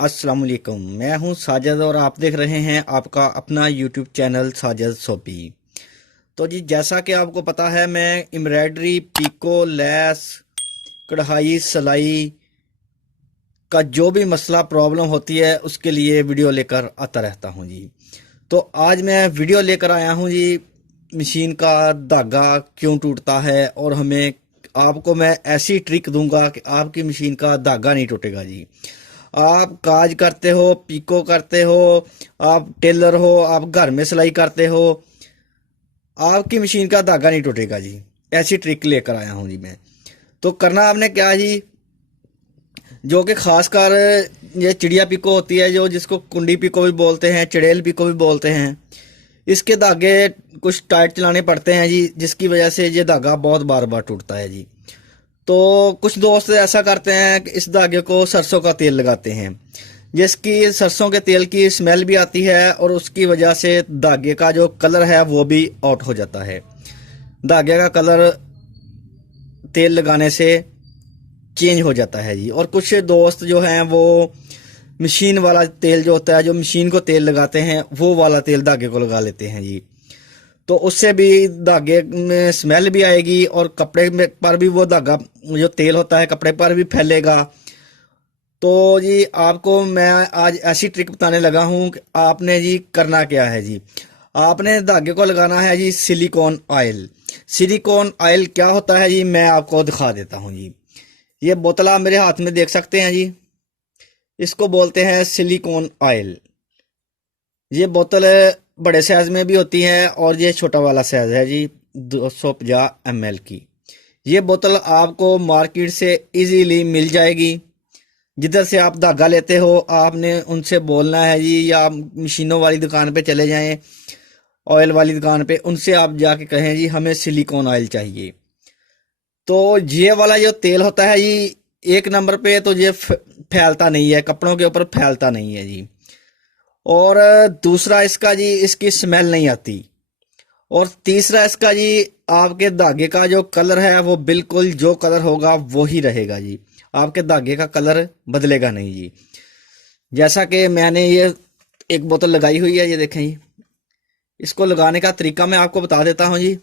अस्सलाम वालेकुम। मैं हूं साजिद और आप देख रहे हैं आपका अपना यूट्यूब चैनल साजिद सोपी। तो जी जैसा कि आपको पता है मैं एम्ब्रॉयडरी, पीको, लैस, कढ़ाई, सिलाई का जो भी मसला प्रॉब्लम होती है उसके लिए वीडियो लेकर आता रहता हूं जी। तो आज मैं वीडियो लेकर आया हूं जी, मशीन का धागा क्यों टूटता है और हमें आपको मैं ऐसी ट्रिक दूंगा कि आपकी मशीन का धागा नहीं टूटेगा जी। आप काज करते हो, पीको करते हो, आप टेलर हो, आप घर में सिलाई करते हो, आपकी मशीन का धागा नहीं टूटेगा जी। ऐसी ट्रिक लेकर आया हूं जी मैं। तो करना आपने क्या जी, जो कि खासकर ये चिड़िया पीको होती है, जो जिसको कुंडी पीको भी बोलते हैं, चिड़ेल पीको भी बोलते हैं, इसके धागे कुछ टाइट चलाने पड़ते हैं जी, जिसकी वजह से ये धागा बहुत बार बार टूटता है जी। तो कुछ दोस्त ऐसा करते हैं कि इस धागे को सरसों का तेल लगाते हैं, जिसकी सरसों के तेल की स्मेल भी आती है और उसकी वजह से धागे का जो कलर है वो भी आउट हो जाता है। धागे का कलर तेल लगाने से चेंज हो जाता है जी। और कुछ दोस्त जो हैं वो मशीन वाला तेल जो होता है, जो मशीन को तेल लगाते हैं, वो वाला तेल धागे को लगा लेते हैं जी। तो उससे भी धागे में स्मेल भी आएगी और कपड़े में पर भी वो धागा जो तेल होता है कपड़े पर भी फैलेगा। तो जी आपको मैं आज ऐसी ट्रिक बताने लगा हूं कि आपने जी करना क्या है जी। आपने धागे को लगाना है जी सिलिकॉन ऑयल। सिलिकॉन ऑयल क्या होता है जी, मैं आपको दिखा देता हूं जी। ये बोतल आप मेरे हाथ में देख सकते हैं जी, इसको बोलते हैं सिलिकॉन ऑयल। ये बोतल बड़े साइज में भी होती है और ये छोटा वाला साइज है जी, 250 ml की। ये बोतल आपको मार्केट से इजीली मिल जाएगी। जिधर से आप धागा लेते हो आपने उनसे बोलना है जी, या आप मशीनों वाली दुकान पे चले जाएं, ऑयल वाली दुकान पे, उनसे आप जाके कहें जी हमें सिलिकॉन ऑयल चाहिए। तो ये वाला जो तेल होता है जी, एक नंबर पे तो ये फैलता नहीं है, कपड़ों के ऊपर फैलता नहीं है जी। और दूसरा इसका जी, इसकी स्मेल नहीं आती। और तीसरा इसका जी, आपके धागे का जो कलर है वो बिल्कुल जो कलर होगा वो ही रहेगा जी। आपके धागे का कलर बदलेगा नहीं जी। जैसा कि मैंने ये एक बोतल लगाई हुई है, ये देखें जी। इसको लगाने का तरीका मैं आपको बता देता हूँ जी।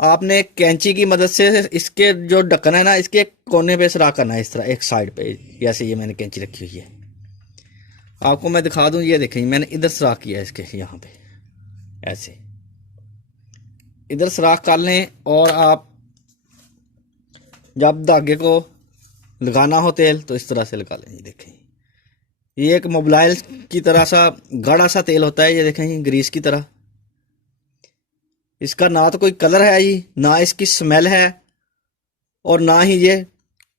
आपने कैंची की मदद से इसके जो ढक्कन है ना, इसके कोने पे सुराख करना है, इस तरह एक साइड पे, जैसे ये मैंने कैंची रखी हुई है। आपको मैं दिखा दूं, ये देखें मैंने इधर सुराख किया है इसके, यहाँ पे ऐसे इधर सुराख कर लें। और आप जब धागे को लगाना हो तेल तो इस तरह से लगा लें। ये देखें, ये एक मोबाइल की तरह सा गाढ़ा सा तेल होता है, ये देखें जी, ग्रीस की तरह। इसका ना तो कोई कलर है जी, ना इसकी स्मेल है, और ना ही ये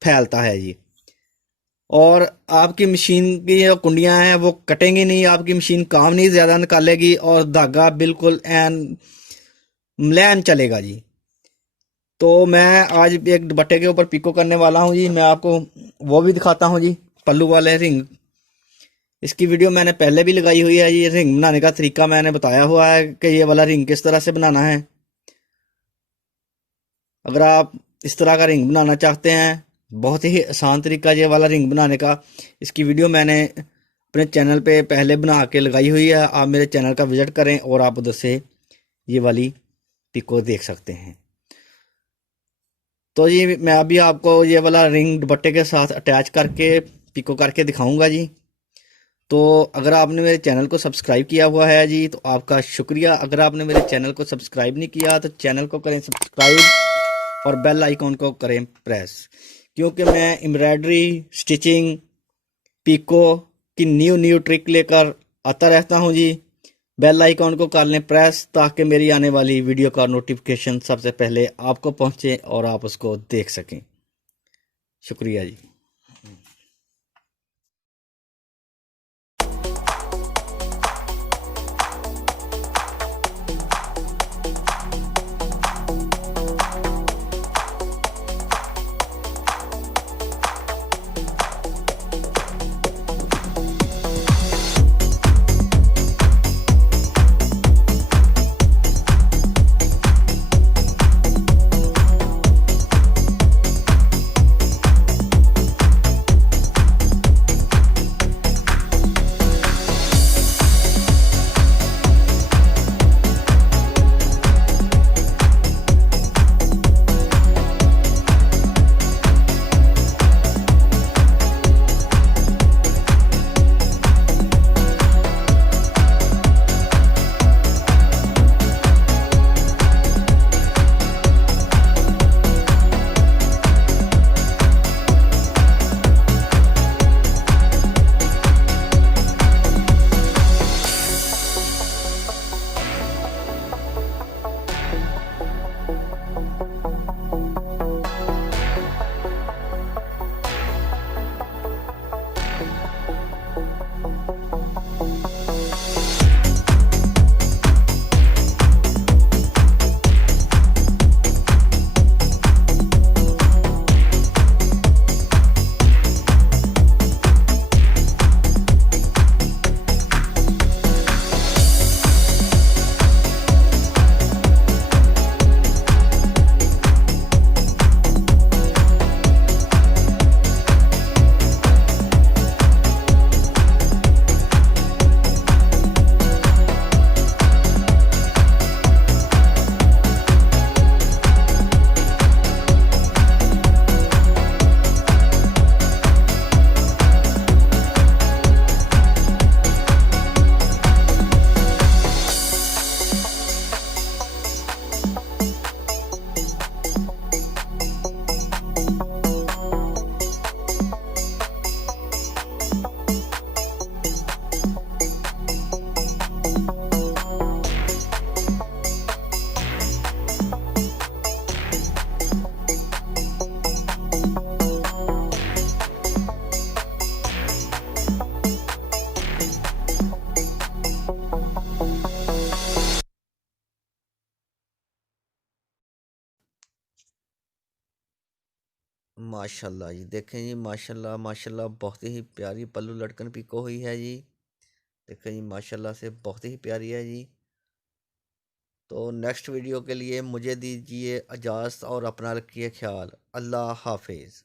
फैलता है जी। और आपकी मशीन की जो कुंडियां हैं वो कटेंगी नहीं, आपकी मशीन काम नहीं ज़्यादा निकालेगी और धागा बिल्कुल एन मुलायम चलेगा जी। तो मैं आज एक दुपट्टे के ऊपर पिको करने वाला हूं जी, मैं आपको वो भी दिखाता हूं जी, पल्लू वाले रिंग। इसकी वीडियो मैंने पहले भी लगाई हुई है। ये रिंग बनाने का तरीका मैंने बताया हुआ है कि ये वाला रिंग किस तरह से बनाना है। अगर आप इस तरह का रिंग बनाना चाहते हैं, बहुत ही आसान तरीका ये वाला रिंग बनाने का। इसकी वीडियो मैंने अपने चैनल पे पहले बना के लगाई हुई है, आप मेरे चैनल का विजिट करें और आप उधर से ये वाली पिको देख सकते हैं। तो जी मैं अभी आपको ये वाला रिंग दुपट्टे के साथ अटैच करके पिको करके दिखाऊंगा जी। तो अगर आपने मेरे चैनल को सब्सक्राइब किया हुआ है जी तो आपका शुक्रिया। अगर आपने मेरे चैनल को सब्सक्राइब नहीं किया तो चैनल को करें सब्सक्राइब और बेल आइकॉन को करें प्रेस, क्योंकि मैं एम्ब्रॉयडरी, स्टिचिंग, पीको की न्यू न्यू ट्रिक लेकर आता रहता हूं जी। बेल आइकॉन को कर लें प्रेस, ताकि मेरी आने वाली वीडियो का नोटिफिकेशन सबसे पहले आपको पहुंचे और आप उसको देख सकें। शुक्रिया जी। माशाल्लाह जी, देखें जी, माशाल्लाह माशाल्लाह, बहुत ही प्यारी पल्लू लटकन पिको हुई है जी। देखें जी, माशाल्लाह से बहुत ही प्यारी है जी। तो नेक्स्ट वीडियो के लिए मुझे दीजिए इजाज़त और अपना रखिए ख्याल। अल्लाह हाफिज़।